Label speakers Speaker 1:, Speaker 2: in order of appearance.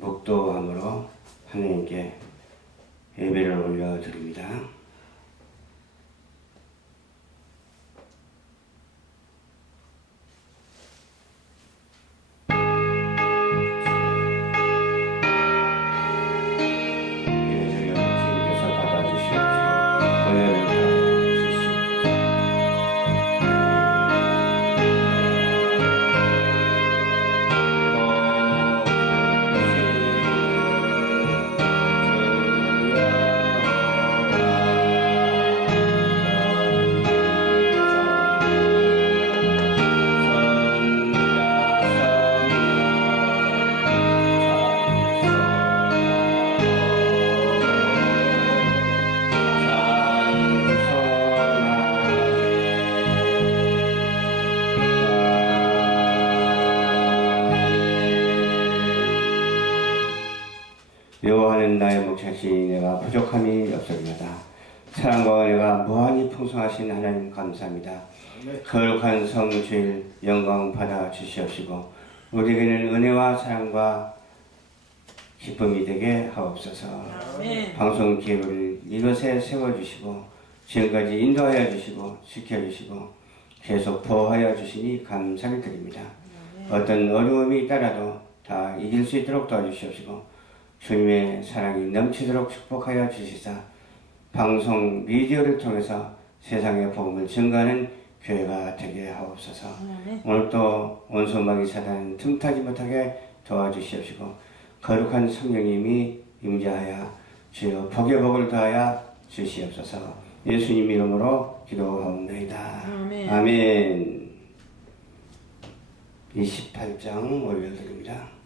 Speaker 1: 묵도함으로 하나님께 예배를 올려드립니다. 여호와는 나의 목자시니 내가 부족함이 없습니다. 사랑과 은혜가 무한히 풍성하신 하나님 감사합니다. 거룩한 성 주일 영광 받아 주시옵시고 우리에게는 은혜와 사랑과 기쁨이 되게 하옵소서.
Speaker 2: 아멘.
Speaker 1: 방송 기회를 이것에 세워주시고 지금까지 인도하여 주시고 지켜주시고 계속 보호하여 주시니 감사를 드립니다. 어떤 어려움이 있더라도 다 이길 수 있도록 도와주시옵시고 주님의 사랑이 넘치도록 축복하여 주시사 방송 미디어를 통해서 세상의 복음을 증가하는 교회가 되게 하옵소서.
Speaker 2: 아멘.
Speaker 1: 오늘 또 원수막이 사단 틈타지 못하게 도와주시옵시고 거룩한 성령님이 임재하여 주여 복의 복을 더하여 주시옵소서 예수님 이름으로 기도하옵나이다
Speaker 2: 아멘.
Speaker 1: 아멘 28장 올려드립니다